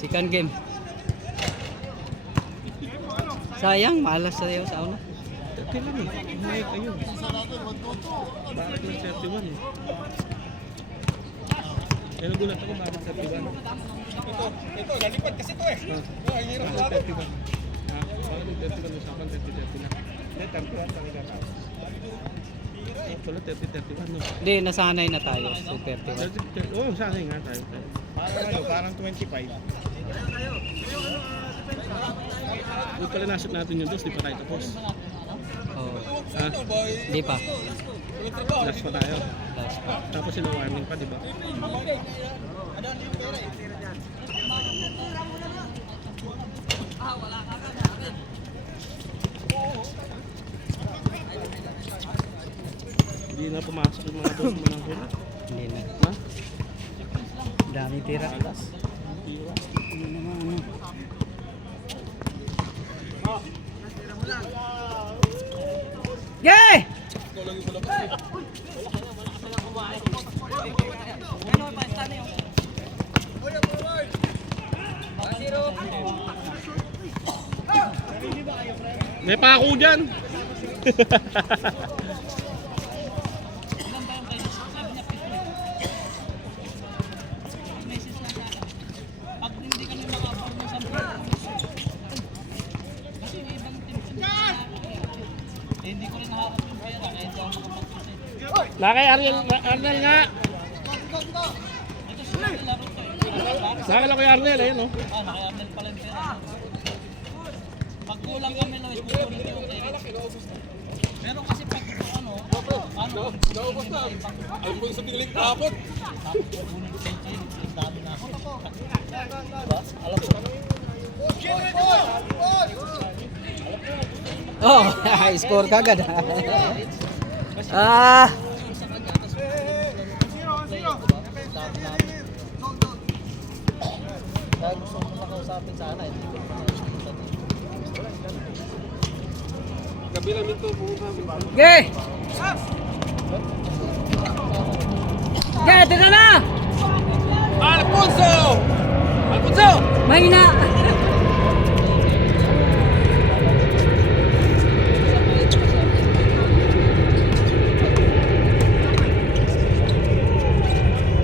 Second game. Sayang, malas sa'yo sa una. 30 lang eh. Umayag kayo. Bakit may 31 eh? Kaya nagulat ako bakit 31. Ito, nalipad kasi ito eh. Hirap na Bakit 31? Bakit may 31 usapan 30-30 lang? Hindi, 31 pang ikataas. Pala 30-31 no? Hindi, nasanay na tayo sa 31. Oo, sanay nga tayo. Parang 25. Kung pala nasot natin yung dos, di pa tayo tapos. Oh, Ha? hindi pa. Last pa tayo. Last pa. Tapos sila warning pa, di ba? Hindi na pumasok yung mga dos mo ng hula. Hindi na. Ha? Dami tira. Tira. Hindi naman ano. Yay! May pako dyan! Lakay Arnel nga! Nakala ko yung Arnel, ayun o. Naka-Arnel pala yung pera. Pag kulang kami lang, kukunin yung tayo. Meron kasi pag naubos na. Alam mo yung sa piling kapot. Tapos kukunin yung tayo, yung dami na ako. Diba? Alam mo. Oh, score kagad. Ah. Kaya gusto mo makausapin sana, hindi ko makausapin. Kabilang ito, pumunta kami. Okay. Okay, tira na. Alfonso! Alfonso! Mahina.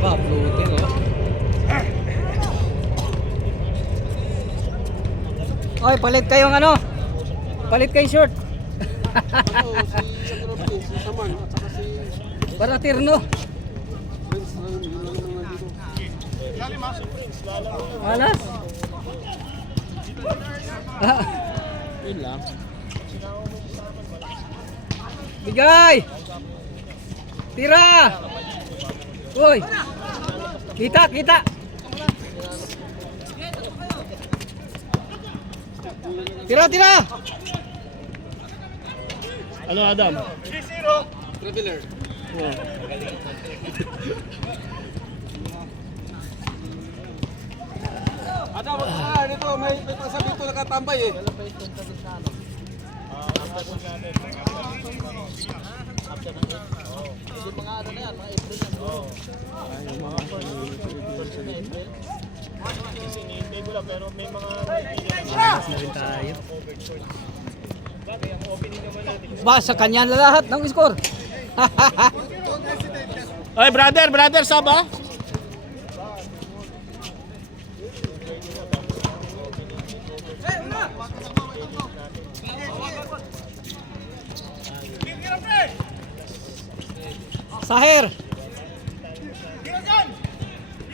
Ba, floater oh. Oy, palit kayong ano? Palit kayong short. Si Saman at saka si Para tirno. Malas. yun lang. Bigay. Tira. Uy. Kita, kita. Tira, tira. Ano Adam? 3-0. Traveler. Oh. Adam, nito may pasang dito nakatambay eh. Yung mga ano na yan, mga April yan. Ay, yung mga Malas na rin tayo. Ba, sa kanya na lahat ng score. Oy, brother, saba? Sahir.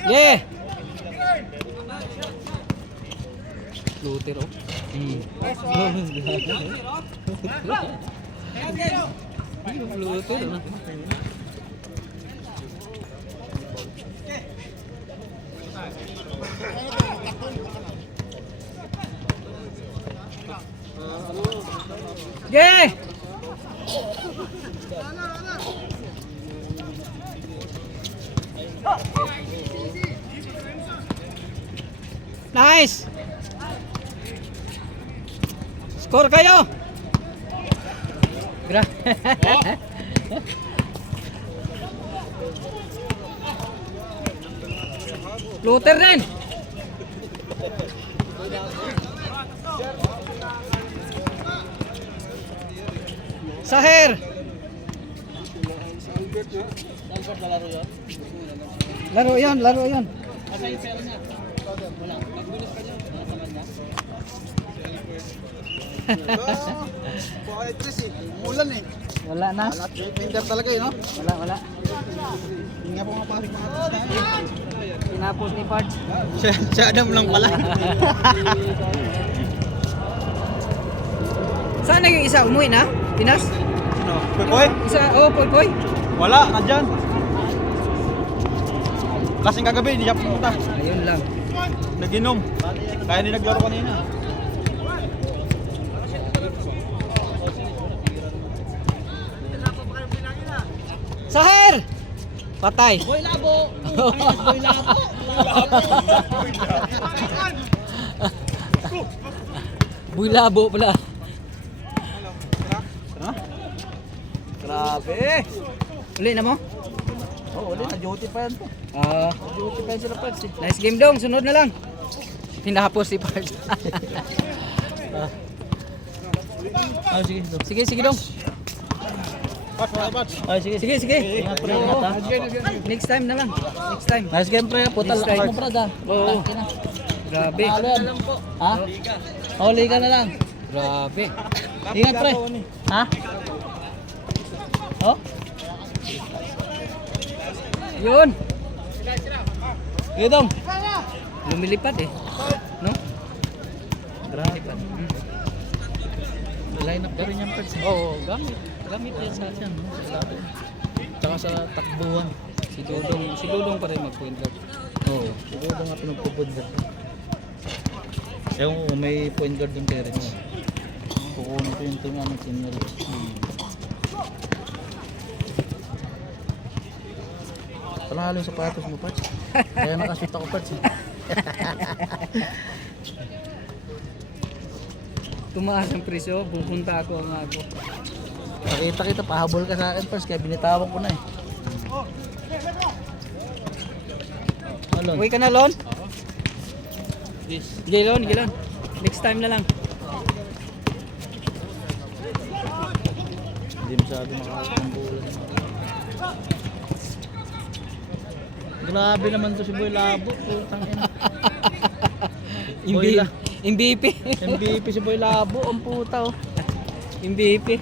Yeah. Luther oh. Luther oh. Yeah. Nice. Score kayo. Luther din. Saher! Albert lalaro yun. Laro yan. Asa yung pera niya? Wala. Nagbilis ka niya. Wala sa kanya. Mulan eh. Wala na. Tinder talaga yun, no? Wala. Hindi nga po nga pari mga atas na. Tinapos ni Pards. Siya Adam lang pala. Saan na yung isa? Umuwi na? Pinas? Ano? Poy? Isa, poy. Wala, nandyan. Kasing kagabi, hindi siya pumunta. Ayun lang. Nag-inom. Kaya hindi naglaro kanina. Saher! Patay. Boy Labo! Boy Labo! Buy labo pala. Grabe. Uli na mo? Oo, ulit na duty pa yan po. Duty pa sila Pards. Nice game dong, sunod na lang. Tinapos si Pards. Sige dong. Sige. Ingat pre, ingat ha. Next time na lang. Next time. Nice game pre, putal Next time. lakas mo brad ha. Oo. Grabe. Talo yan. Ha? O, liga na lang. Grabe. Ingat pre. Ha? Oh? Yun. Sige dong. Lumilipad eh. No? Grabe. Line up ka rin yan Pards. Oo, gamit. Gamit yan sa atin. Tsaka sa takbuhan. Si Dudong pa rin mag-point guard. Oo. Siguro nga pinagpupod na. Ewan ko, may point guard yung kaya rin mo. Kukunin ko yung tunga ng senior. Palalo yung sapatos mo, Pards. Kaya nakashoot ako, Pards. Tumaas ang presyo, pupunta ako ang ako. Nakita kita, pahabol ka sa akin, Pards. Kaya binitawan ko na eh. Alon. Uwi ka na, Lon? Yes. Gilon. Next time na lang. Hindi masyado makakatambulan. Grabe naman to si Boy Labo. Putang ina. Boy La- MVP. MVP si Boy Labo. Ang puta oh. MVP.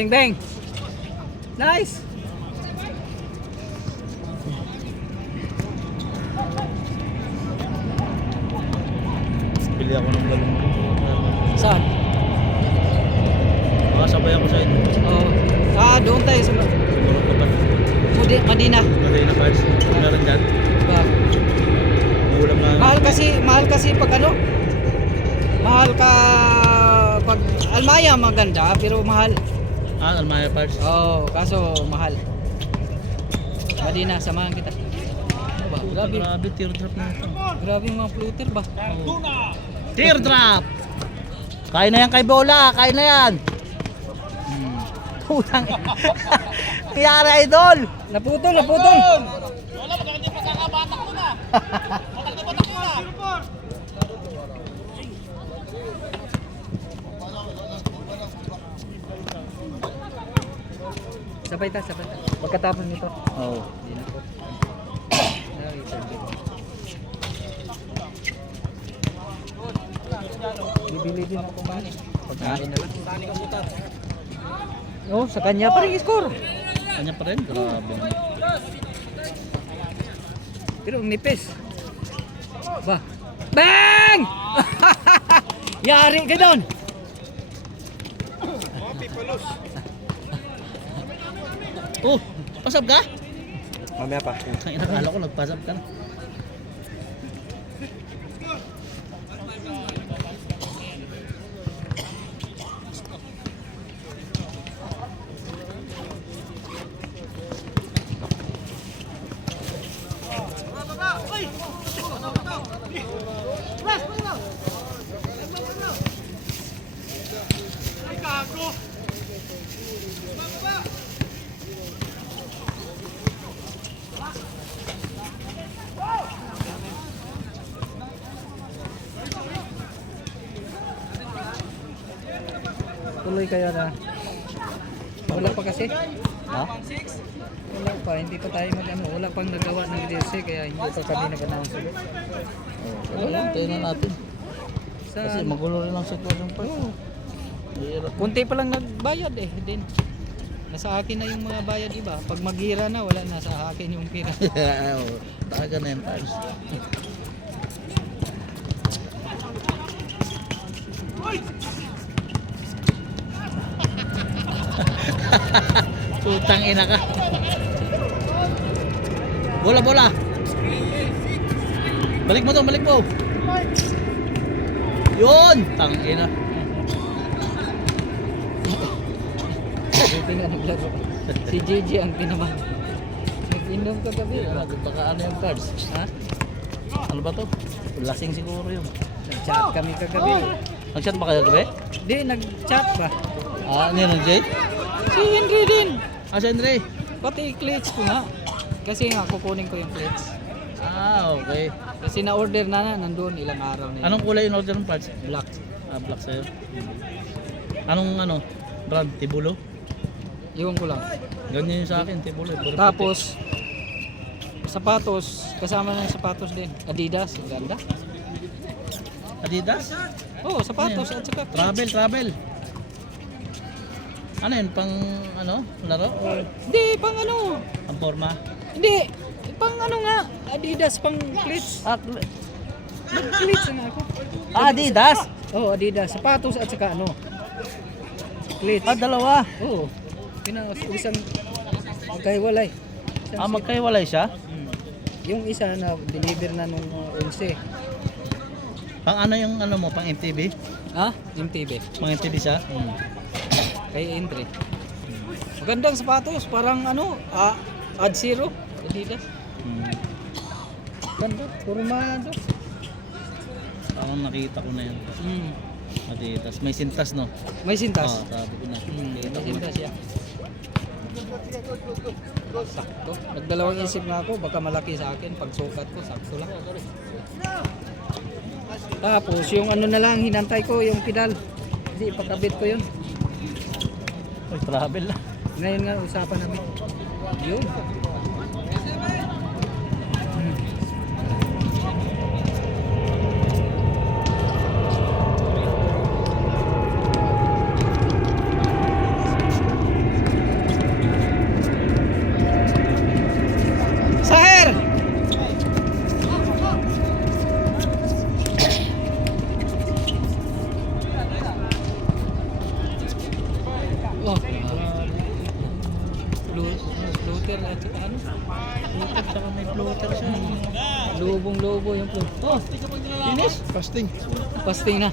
Bang. Nice. Bili ako ng galong. Saan? Makasabay ako sa ito. Oh. Doon tayo sa Siguro ka ba? Madina. Maday na Pards. Meron dyan. Ba. Ulam na. Mahal kasi pag ano? Mahal ka pag Almaya maganda pero mahal. Almaya Pards. Kaso mahal. Madina, samahan kita. Ano ba? Grabe, teardrop na ito. Grabe yung mga floater ba? Teardrop! Kain na yan kay Bola, kain na yan! Putang Kiyara idol! Naputol! Wala, baka hindi pa kakabatak mo na. Batak mo na. Sabay ta. Pagkatapos nito. Oo. Bibili din ako ba? Pagkain na lang. Sa kanya pa rin score. Kanya pa rin? Grabe. Pero ang nipis. Ba? Bang! Yari ka doon! Oh, pasab ka? Mamaya pa. Ang inakala ko nagpasab ka na. tuloy kaya na. Wala pa kasi. Ha? Wala pa, hindi pa tayo mag-ano. Wala pang nagawa ng DLC kaya hindi pa kami nag-announce ulit. Wala, hintayin na natin. Sa, Kasi magulo rin ang sitwasyon pa. Hirap. kunti pa lang nagbayad eh. Din. Nasa akin na yung mga bayad iba. Pag maghira na, wala na sa akin yung pira. Talaga na yan, Pars. Putang ina ka. Bola, bola. Balik mo to, balik mo. Yun, tang ina. Buti nga naglaro. Si Gigi ang tinaman. Nag-inom ka gabi. Baka ano yung Pars? Ha? Ano ba to? Lasing siguro yun. Nag-chat kami kagabi. Nag-chat ba kayo gabi? Hindi, nag-chat ba? Ah, ano yun, Jay? Si Henry din. Ah, si Andre. Pati clutch ko nga. Kasi nga kukunin ko yung clutch. Ah, okay. Kasi na-order na nandun ilang araw na yun. Anong kulay yung order ng parts? Black. Ah, black sa'yo. Anong ano? Brand? Tibulo? Iwan ko lang. Ganyan yung sa akin, Tibulo. Puro Tapos, sapatos. Kasama na yung sapatos din. Adidas. Ang ganda. puti. Adidas? Oo, sapatos at saka clutch. Travel. Ano yun? Pang ano? Laro? O Hindi, pang ano. pang forma? Hindi. Pang ano nga. Adidas, pang clutch. Ah, Clutch nga ako. Adidas? Oo, Adidas. Sapatos at saka ano. Clutch. Ah, dalawa. Oo. Isang magkahiwalay. Ah, magkaiwalay siya? Yung isa na deliver na nung 11. Pang ano yung ano mo? Pang MTV? Ha? MTV. Pang MTV siya? Kay entry. Magandang sapatos. Parang ano, Ad Zero. Adidas. Ganda. Formado. Parang nakita ko na yun. Mm. Adidas. May sintas, no? May sintas. Oo, sabi ko na. May sintas siya. Sakto. Nagdalawang isip nga ako. Baka malaki sa akin. Pag sukat ko, sakto lang. Tapos yung ano na lang, hinantay ko yung pedal. Kasi ipakabit ko yun. Uy, travel lang. Ngayon nga usapan namin. Yun. Sahir! Oh, floater at saka ano? Floater, saka may floater siya. Lubong-lobo yung floater. Oh, Finish? Fasting. pasting na.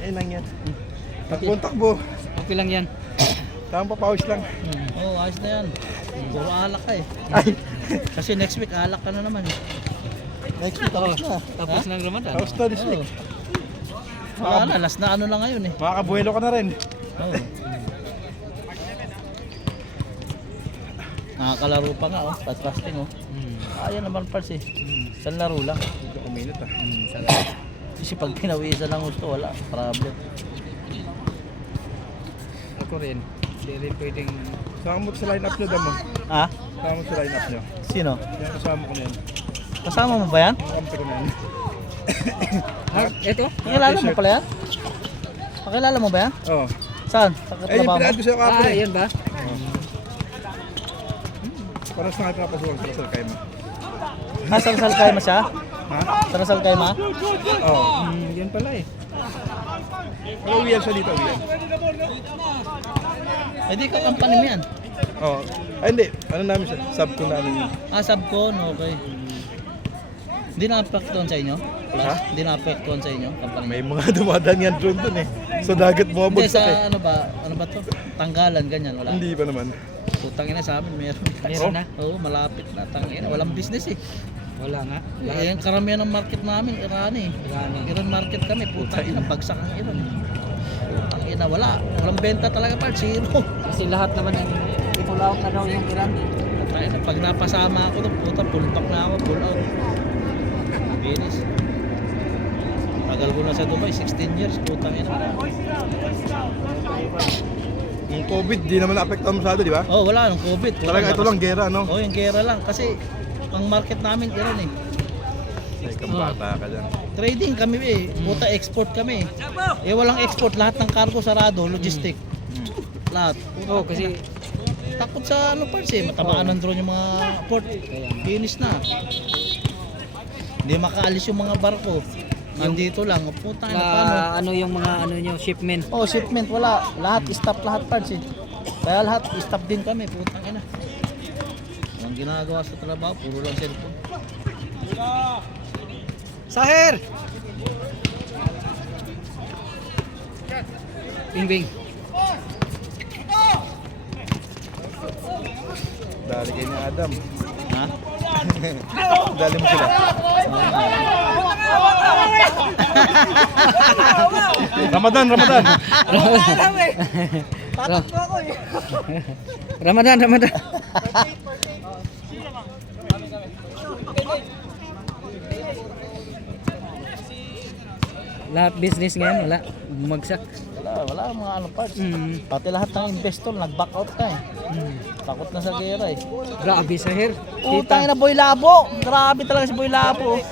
Eh lang yan. Takbo-takbo. Okay lang yan. Tamang papawis lang. Oo, ayos na yan. Puro alak ka eh. Ay, Kasi next week alak ka na naman eh. next week tapos na. Tapos ng Ramadan. Tapos na this week. Wala, last na ano na ngayon eh. Makakabuelo ka na rin. Oo. Nakakalaro pa nga oh, fasting oh. Ayan naman parts eh. Isang laro lang. Dito kuminit ah. Kasi pag pinawisan lang gusto, wala. Problem. Ako rin. Hindi rin pwedeng... Saka mo sa line-up nyo damo. Ha? Saka mo sa line-up nyo. Sino? Yan kasama ko na yan. Kasama mo ba yan? Kampi ko na yan. Ito? Pakilala mo pala yan? Pakilala mo ba yan? Oo. Saan? Sa Eh, yung katrabaho mo? pinaan ko sa'yo kapon eh. Yan ba? Paras na kayo pinapasuwag sa Sir Kaima. Ah, Sarasal Kaima siya? Ha? Sarasal Kaima? Oo. Yan pala eh. Pero uwihan siya dito, uwihan. Eh di ka company mo yan. Oo. Ay hindi, ano namin siya? Sub ko namin yun. Ah, subcon, okay. Hindi na-apektuhan sa inyo? Ha? Hindi na-apektuhan sa inyo? Company May mga dumadaan yan drone dun eh. Sa dagat Hindi, bumabagsak sa eh. ano ba to? Tanggalan, ganyan, wala. Hindi pa naman. Tutangin na sa amin, meron. Meron na? Oo, malapit na. Tangin, walang business eh. Wala nga. Eh, yung karamihan ng market namin, Iran eh. Iran. Iran market kami, putang ina, bagsak ang Iran. Putang ina, wala. Walang benta talaga pa, zero. Kasi lahat naman ang i-pull out na daw yung Iran. Putang ina, pag napasama ako doon, puta, pull back na ako, pull out. Finish. Pag Tagal ko na sa Dubai, 16 years, putang ina. Yung COVID, di naman na-apektuhan masyado, di ba? Oh, wala nung COVID. Talaga ito lang, gera, no? Oh, yung gera lang kasi ang market namin Iran eh. Ay, kambata ka dyan. Trading kami eh, puta export kami. Eh walang export, lahat ng cargo sarado, logistic. Lahat. Oo, kasi Takot sa ano parts eh, matamaan ng drone yung mga port. Finish na. Hindi makaalis yung mga barko. Nandito lang, puta na paano? ano yung mga ano nyo, shipment. Oh, shipment wala. Lahat stop lahat parts eh. Kaya lahat stop din kami, putang ina. Ang ginagawa sa trabaho, puro lang cellphone. Sahir! Bing bing. Dali kayo ni Adam. Ha? Dali mo sila. Ramadan, Ramadan. Ramadan, Ramadan. Lahat business ngayon, wala. Bumagsak. Wala mga ano parts. Mm. Pati lahat ng investor nag-back out na eh. Takot na sa gera eh. Grabe, Sahir. Utang na Boy Labo. Grabe talaga si Boy Labo.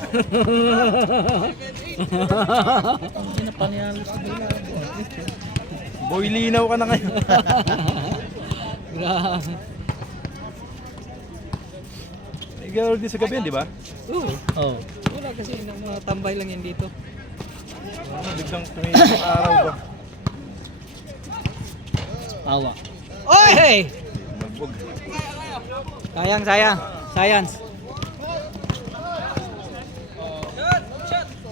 Ang pinapaniyalo si Boy Labo. Boy, linaw ka na ngayon. Grabe. Ikaw din sa gabi yan, di ba? Oo. Oh. Wala kasi mga tambay lang yan dito. Biglang tumingin ng araw ba? Awa. Oy! Magbog. Sayang, sayang. Science.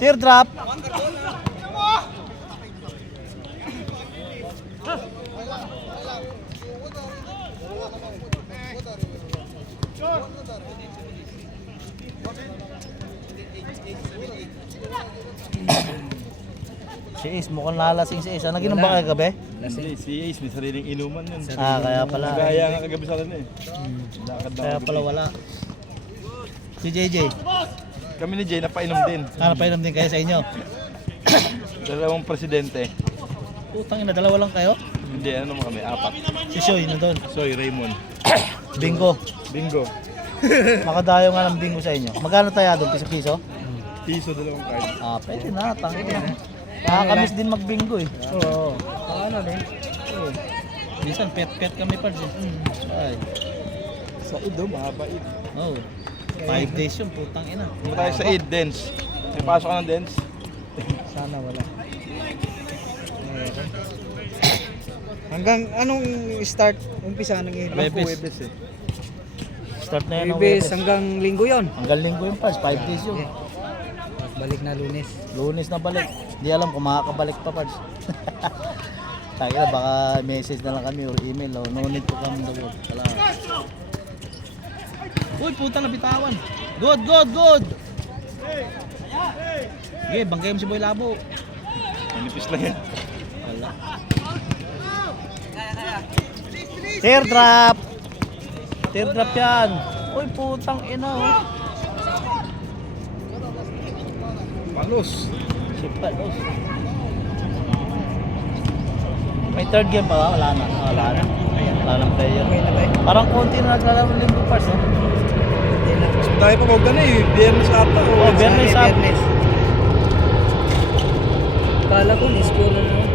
Teardrop. Si Ace, mukhang lalasing si Ace. Ano ginom ba kagabi? Hindi, si Ace may sariling inuman yun. Ah, kaya pala. Gaya nga kagabi sa akin eh. Lakad lang Kaya kagabi. pala wala. Si JJ, Kami ni Jay napainom din. napainom din kayo sa inyo. Dalawang presidente. Putang ina, dalawa lang kayo? Hindi, ano naman kami, apat. Si Shoy nandun. Soy, Raymond. Bingo. Bingo. Makadayo nga ng bingo sa inyo. Magkano tayo doon? Piso-piso? Piso, dalawang card. Ah, pwede na. Tangin na. Nakakamiss din magbingo eh. Oo. Ano din? Oo. Minsan pet-pet kami pa din. Ay. Sa Ido, mahaba Id. Oh. 5 days yun, putang ina. Punta tayo sa Id, dance. May pasok ka ng dance. Sana wala. Hanggang anong start? Umpisa ng Webes. Huwebes eh. Start na yan ang Webes Webes. hanggang linggo yon. Hanggang linggo yung pas, 5 days yun. Balik na Lunes. Lunes na balik. Hindi alam kung makakabalik pa Pards. Tayo na, baka message na lang kami or email. Oh. No need to come the world. Salamat. Uy, puta na bitawan. Good, good, good. Sige, bangkay mo si Boy Labo. Manipis lang yan. Wala. Teardrop. Teardrop yan. Uy, putang ina. Oh. Palos. Si Palos. May third game pa ba? Wala na. Wala na. Wala na player. Okay na ba? Parang konti na naglalaro ng linggo parts. No? Tayo pa huwag na eh. Biyernes ata. Oh, Biyernes up. Kala ko ni-score na naman.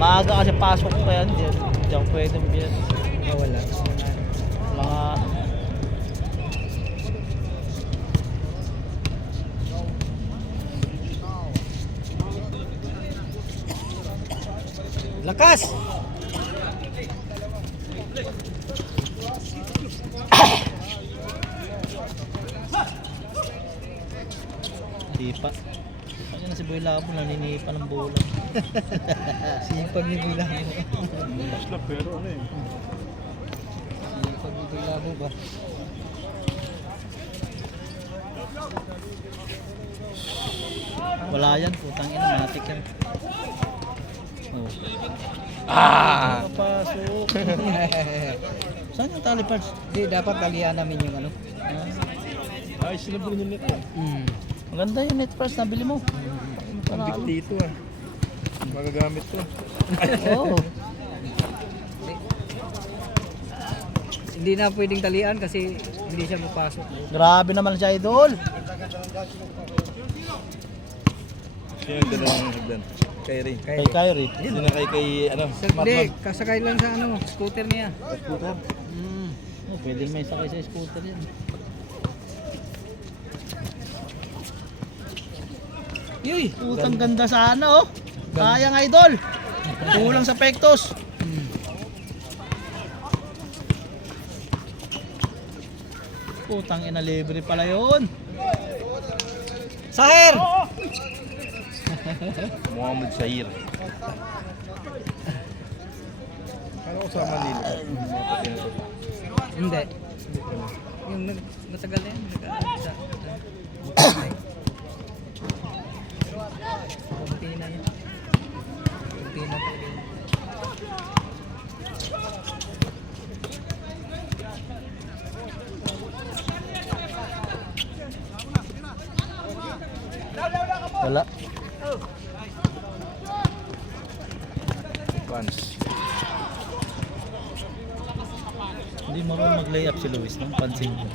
Maaga kasi pasok ko kaya hindi ako pwede biyernes. Wala. Mga Lakas! di pa. Ano na si Boy Labo naninipa ng bola. Sipag ni Bilabo. Slap pero ano eh. Sipag ni Bilabo ba? Wala yan, putang ina, matik yan. Oh. Nakapasok. Saan yung tali parts? Hindi, dapat talian namin yung ano. Ay, sila bro nyo nito. Maganda yung net first, nabili mo. Ang big dito ah. Magagamit to. Oo. Hindi na pwedeng talian kasi hindi siya mapasok. Grabe naman siya, idol. Sino yung dalawang hagdan? Kyrie. Kay Kyrie. Sino kay ano? Hindi, kasakay lang sa ano, scooter niya. Scooter. Oh, pwede may sakay sa scooter yan. Yuy! Putang ganda sana oh. Sayang, idol. Kulang sa pektos. Putang ina, libre pala yun. Sahir! Muhammad Shahir. Kala ko sa Manila. Hindi. Yung matagal na yan. Kunti na yan. Kunti na talaga yun. Wala. Pants. Hindi marunong mag-layup si Luis, no? Pansin ko.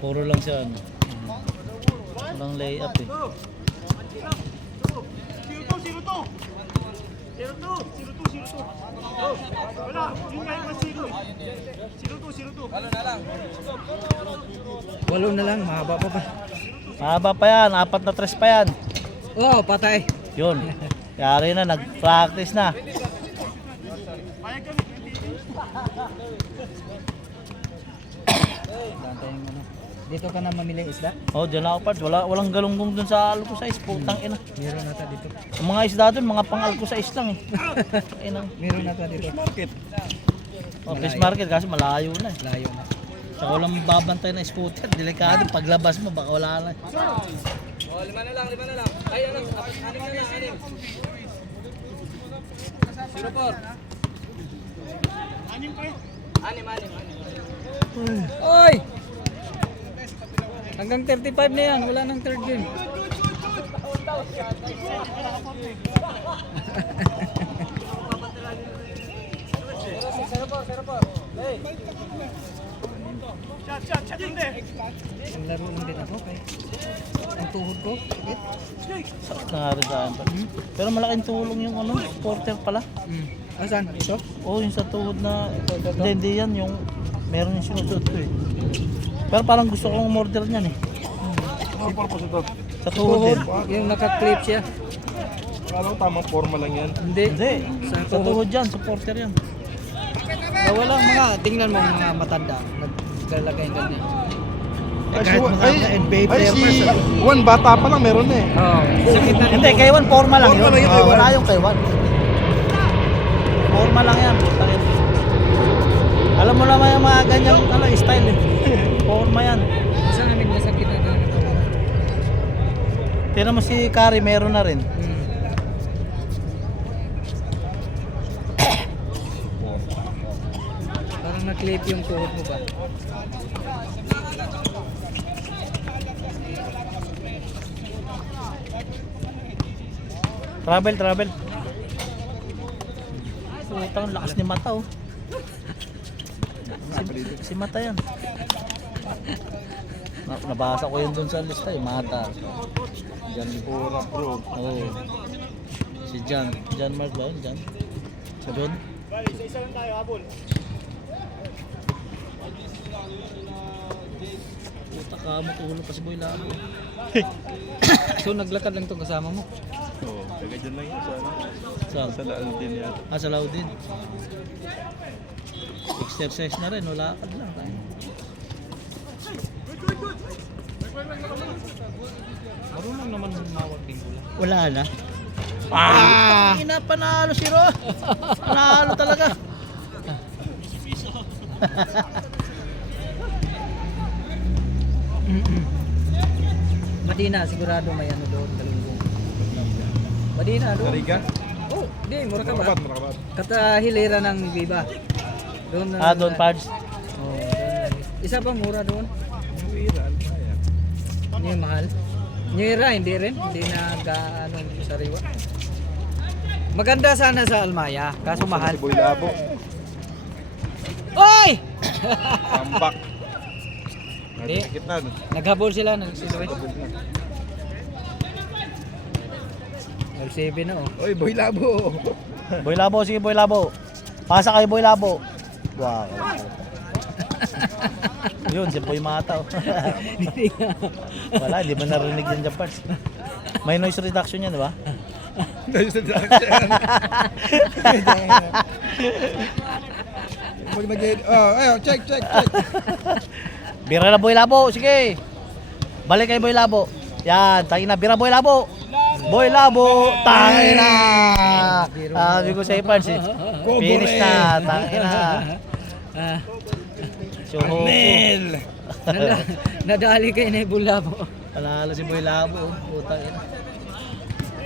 Puro lang siya ano. Walang layup eh. Walo na lang, mahaba pa pa. Mahaba pa yan, 4 na 3 pa yan. Oo, patay. Yun. Yari na, nag-practice na. Tayong ano. Dito ka na mamili isda? Oh, dyan ako parts. Walang galunggong dun sa alko size. Putang ina. Meron nata dito. Ang mga isda dun, mga pang alko size lang eh. Ina. Meron nata dito. Market. Oh, fish market kasi malayo na eh. Layo na. Saka walang babantay na scooter. Delikado. Paglabas mo, baka wala na. Oh, lima na lang. Ay, ano, anim na lang, anim. 04. Anim. Oy! Hanggang 35 na yan, wala nang third game. Ang laro lang din ako kay ang tuhod ko. Sakit. Sakit na nga rin sa akin. Pero malaking tulong yung ano, porter pala. Asan? Ito? Oh, yung sa tuhod na... Hindi yan, yung... Meron yung sinusunod ko eh. Pero parang gusto kong umorder niyan eh. Ano purpose ito? Sa tuhod din. Yung naka-clip siya. Kala ko tamang forma lang yan. Hindi. Hindi. Sa tuhod yan, sa porter yan. Walang mga, tingnan mo mga matanda. Naglalagay ng ganyan. Kahit mga NBA player si pa Juan bata pa lang meron na eh. Oo. Sakit na Hindi, kay Juan, forma lang Forma yun. lang yun, kay Juan. Wala yung kay Juan. Forma lang yan. Putangin. Alam mo naman yung mga ganyang ano, style eh. Forma yan. Sa amin masakit na talaga. Tira mo si Kari, meron na rin. Parang na-clip yung tuhod mo ba? Travel. Putang lakas ni Mata oh. Si Mata yan. Nabasa ko yun dun sa lista eh, Mata. Jan Bora bro. Oh. Si Jan Mark ba yun? Jan? John? Isa lang tayo, habol. Puta ka, matulog pa si Boy Labo. So naglakad lang itong kasama mo? Oo, taga dyan lang yun sa ano. Saan? Sa laan din yan. Sa Laudin. Exercise na rin, wala ka lang tayo. Marunong naman mawag din bola. Wala na. Ina, panalo si Ro. Panalo talaga. Madina, sigurado may ano doon, galunggong. Madina doon. Nariga? Oh, di, Murakabat. Murakabat. Hilera ng Viva. Doon Doon Pards. Oh, doon. Isa pa mura doon. Muira, Alpaya. Ano yung mahal? Nyera, hindi rin. Hindi nag-ano sariwa. Maganda sana sa Almaya, kaso mahal. Boy Labo. Oy! Tambak. Hindi. Sakit na. Naghabol sila. Nagsiluwit. Nag-7 na oh. Oy, Boy Labo. Boy Labo, sige Boy Labo. Pasa kayo Boy Labo. Wow. Yun, si Boy Mata. Oh. Wala, hindi mo narinig yung jump parts. May noise reduction yan, di ba? Pag check. Bira na Boy Labo, sige. Balik kay Boy Labo. Yan, tangin na, bira Boy Labo. Boy Labo, tangin na. Sabi ko sa Ipans eh. Finish na, tangin na. Suho ko. Nadali kay na Bulabo. Panalo si Boy Labo. Putang ina.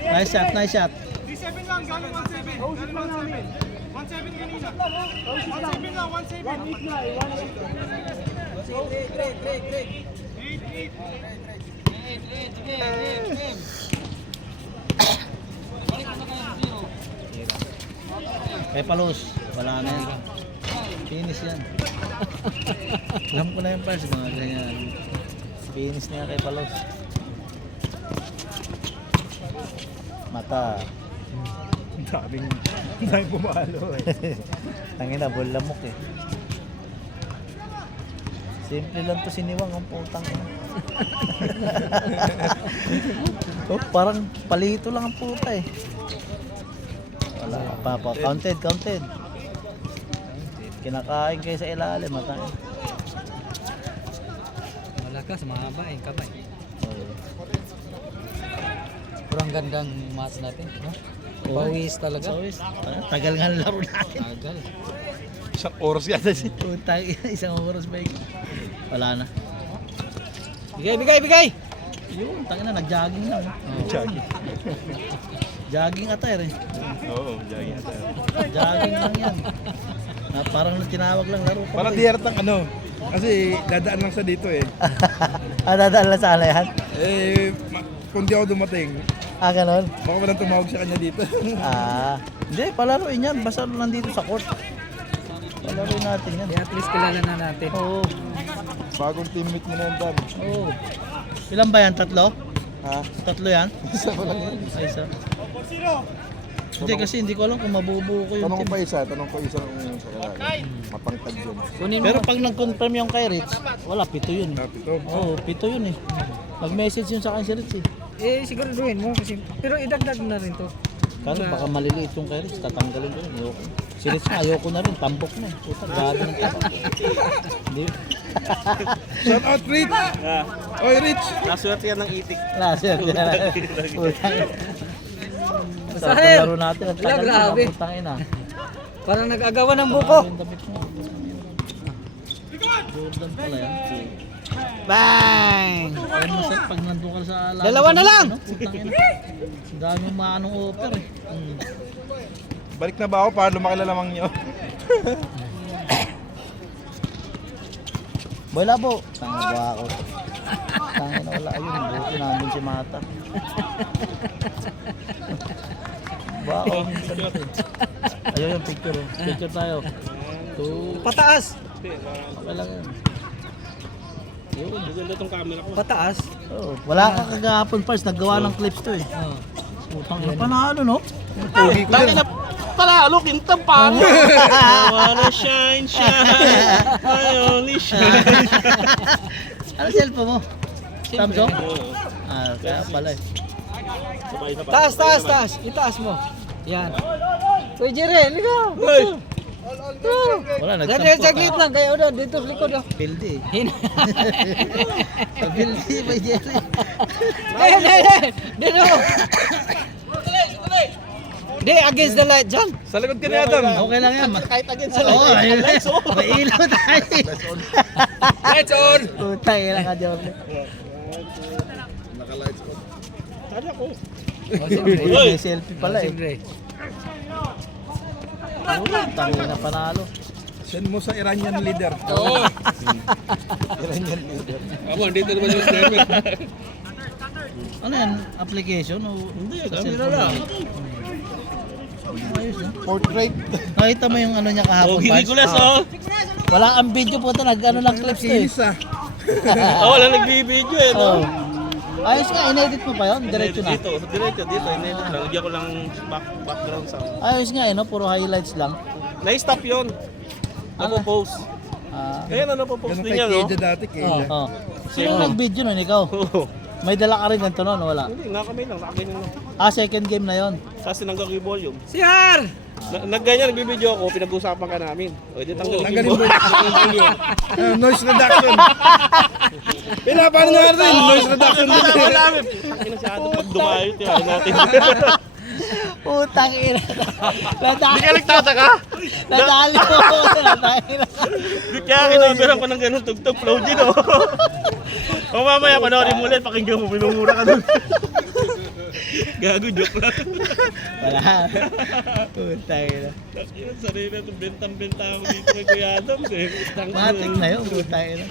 Nice shot, nice shot. 17 lang, galing 17. Galing 17. 17 kanina. 17 lang, 17. Kay Palos, wala na yan. Finish yan. Alam ko na yung parts, mga ganyan. Finish na yan kay Palos. Mata. Daming pumalo eh. Tangin na, bol lamok eh. Simple lang to siniwang ang putang ina. Oh, parang palito lang ang puta eh. Wala pa. Counted. Kinakain kayo sa ilalim, matangin. Wala ka, mahaba yung kamay. Oh. Pero ang gandang match natin, no? Pawis talaga. Pawis. Tagal nga ang laro natin. Tagal. Isang oras yata siya. Putang ina, isang oras ba yun? Wala na. Bigay! Yun, tangin na, nag-jogging lang. Jogging. Jogging attire eh. Oo, jogging ata. Jogging lang yan. Parang tinawag lang laro. Para diyertang ano. Kasi dadaan lang sa dito eh. Dadaan lang sa alayan? Kung di ako dumating, Ganon? baka walang tumawag sa kanya dito. Hindi, palaruin yan. Basta nandito sa court. Palaruin natin yan. At least kilala na natin. Oo. Bagong teammate mo na yan, Dan. Oo. Ilan ba yan? 3? Ha? 3 yan? Isa pa lang yan. Ay, isa. Hindi kasi hindi ko alam kung mabubuo ko yung Tanong ko team. pa isa kung isa ng sa lalaki. Mapangtag yun. Kunin mo. Pero pag nag-confirm yung kay Rich, wala, 7 yun. Ito. Oo, 7 yun eh. Mag-message yun sa akin si Rich eh. Siguraduhin mo kasi. Pero idagdag na rin to. Kasi baka maliliit yung kay Rich, tatanggalin ko yun. Ayoko. Si Rich nga, ayoko na rin, tambok na eh. Puta, grabe ng tambok. Hindi. Shout out, Rich! Oy, Rich! Naswerte yan ng itik. Laser. Putang. Sa Sahel! laro natin at Wala, tagal grabe. na putang ina. Parang nag-agawan ng buko. Yung damit mo. Jordan pala yan. Bang! Ayun mo sir, pag nandun ka sa laban. Dalawa na lang! Putang ina. Ang dami yung maanong offer eh. Balik na ba ako para lumaki na lamang nyo? Boy Labo. Tanga ba ako? Tanga na wala. Ayun, buti namin si Mata. Wow, minsan natin. Ayun yung picture. Oh. Picture tayo. 2. Pataas! Okay lang yan. Yun, maganda tong camera ko. Pataas? Oh, wala ka kagahapon first. Naggawa ng clips to eh. Oh. Putang ina panalo no? Dami na palalo, kintam pa. I wanna shine. I only shine. Ano cellphone mo? Samsung? Kaya pala eh. Sabay na ba? Taas! Itaas mo. Yan. Uy, Jere, ligaw! Wala, Dahil nagsampo saglit ka. lang, kaya udah, dito sa likod. Pildi eh. Hin- Pildi ba Jerry? Dito! Di, against the light dyan. Sa likod ka na yata. Okay lang yan. Kahit agad sa Oo, ayun. May ilaw tayo. Lights on! Putang ina ka, Jordan. Naka-lights on. Tara ko. May selfie pala eh. Siyempre. Tangin na panalo. Send mo sa Iranian leader. Oo. Iranian leader. Amo, dito naman yung sniper. Ano yan? Application o Hindi, sa camera cellphone lang. Ayos eh. Portrait. Nakita mo yung ano niya kahapon, Okay, Pards? Nicolas, oh. Wala ang video po ito, nag-ano lang clips to eh. Kinis ah. Wala nagbibideo eh, no? Oh. Ayos nga, inedit mo pa yun? Diretso na. Dito, inedit lang. Lagyan ko lang background sound. Ayos nga eh, no? Puro highlights lang. Na-stop yun. Napo-post. Ah, Kaya na napo-post Ganun din kay yan, no? Keja dati, Keja. oh. Sino nag-video nun, ikaw? Oo. May dala ka rin ganito nun, wala? Hindi, nakakamay lang. Nakaganyan lang. Ah, second game na yon. Sa sinanggal ko yung volume. Siyar! Nagganyan, nagbibideo ako, pinag-usapan ka namin. O, edi tanggalin ko Tanggalin yung mo. volume. Noise reduction. Paano nga rin? Noise reduction din. Kasama namin. Ina si Adam, pag dumayo, tirahin natin. Putang ina. Hindi ka nagtataka? Nadali ko. Kaya kinabiran ko ng ganun tugtog flow din, oh. O mamaya, panoorin mo ulit, pakinggan mo, minumura ka dun. Gago, joke lang. Wala. Putang ina. Yung sarili na itong bentang-benta ako dito kay Kuya Adams, eh. Matik na yun, putang ina.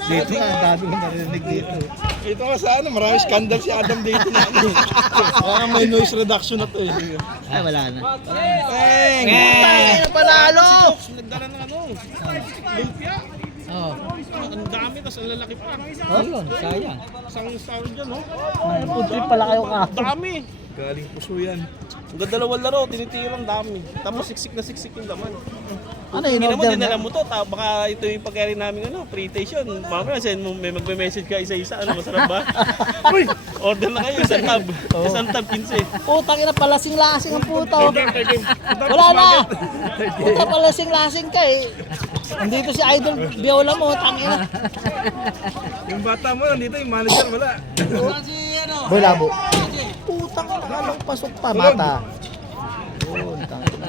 Dito nga, ang dami ko narinig dito. Ito ka sa ano, marami scandal si Adam dito na. Kaya may noise reduction na to eh. Ay, wala na. Bang! Putang ina, panalo! Nagdala ng ano, lumpia. Oh, Ang dami, tapos ang lalaki pa. oh yun, sayang. Isang sound dyan, oh. Ay, putri pala kayo ka. Dami. Galing puso yan. Ang dalawang laro, tinitirang dami. Tapos siksik na siksik yung laman. Ano Hindi yun, naman, order dinala na? mo to. Baka ito yung pagkari namin, ano, pre-tation. Mamaya, send mo, may magme-message ka isa-isa. Ano, masarap ba? Uy! Order na kayo, isang tab. Isang tab, 15. Putang ina, palasing-lasing ang puta. oh. Wala na! Puta, palasing-lasing ka eh. Andito si Idol Viola mo, tangina. Yung bata mo, nandito yung manager, wala. Boy Labo. Putang ina, halong pasok pa, mata. Yun, tangina.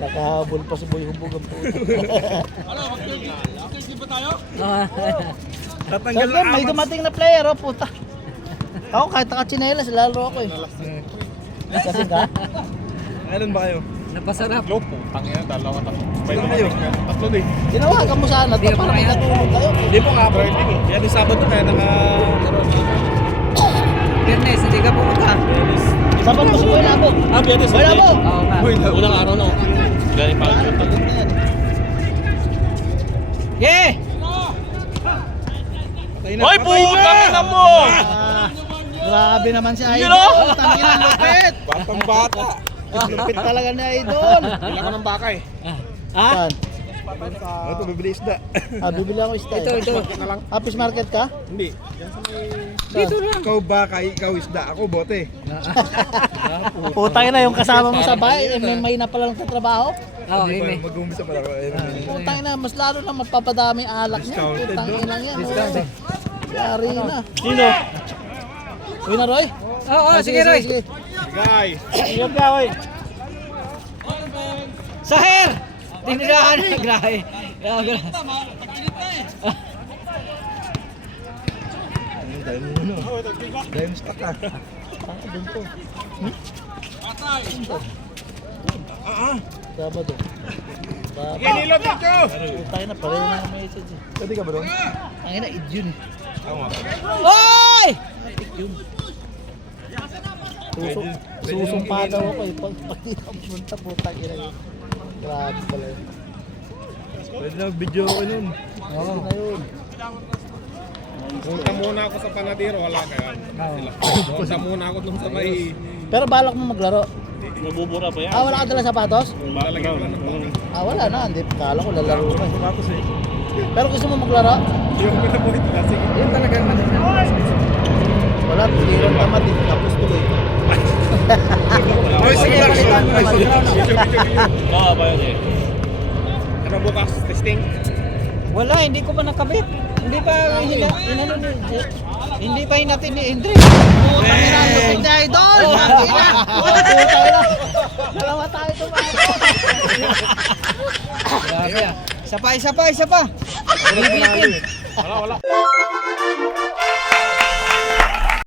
Nakahabol pa si Boy Hubog ang puta. Tatanggal Siyempre, may dumating na player, oh, puta. Ako, kahit nakachinelas, lalo ako eh. Kasi ka? Kailan ba kayo? Napasarap. Tangina, dalawa, tatlo. Kailan kayo? Tatlo din. Ginawagan mo sana to para may natulog kayo. Hindi po nga, birthday eh. Kaya di Sabado kaya naka-laro dito. Biyernes, hindi ka pumunta. Saban mo si Boy Labo. Ah, Biyernes. Boy Labo! Oo nga. Unang araw na, galing pa ako dito. Yeah! Hoy, putang ina mo! Grabe naman si Yun, Idol. oh! Tangina, lupit. Batang bata. Lupit talaga ni Idol. Wala ko ng baka eh. Saan? Ito, bibili isda. Ah, bibili ako isda. Ito. Ah, fish market ka? Hindi. Dito lang. Ikaw baka, ikaw isda. Ako bote. Putang ina, yung kasama mo sa bahay, eh, may na pala nagtatrabaho. Oo, Hindi pa, Amy. mag-umpisa pa ako. Putang ina, mas lalo na mapapadami ang alak niya. Discounted, Putang no? ina yan. oh. Yari na. Sino? Uy na, Roy. Oo, sige, Roy. Guy. Ingat ka, Roy. Sahir! Tinirahan na, grahe. Grabe. Dahil mo ano. Dahil mo stock ka. Doon to. Sabado. Kinilo dito! Putang ina, pareho na ang message. eh. Pwede ka ba doon? Ang ina, idyun eh. Ako nga. Hoy! Susong pa daw ako eh. Pag di ako pumunta, putang ina yun. Grabe pala yun. Pwede na video ko nun. Oo. na yun. Punta muna ako sa Panadero, wala ka yan. Punta muna ako dun sa may... Pero balak mo maglaro. Mabubura pa yan. Ah, wala ka dala sapatos? Lalagyan ko lang ng baka. Ah, wala na. Hindi, kala ko lalaro ka. Pero gusto mo maglaro? Yung pinapoint na. Sige. Yun talagang ano na. Wala, tuliran ka mati. Tapos tuloy. Noise reduction. Oo, ba yun eh. Ano bukas? Testing? Wala, hindi ko pa nakabit. Hindi pa hindi pa hinatin ni Indre. Putang ina, lupit na idol! Putang ina! Putang ina! Dalawa tayo tumayo. Grabe ah. Isa pa. Bibitin. Wala.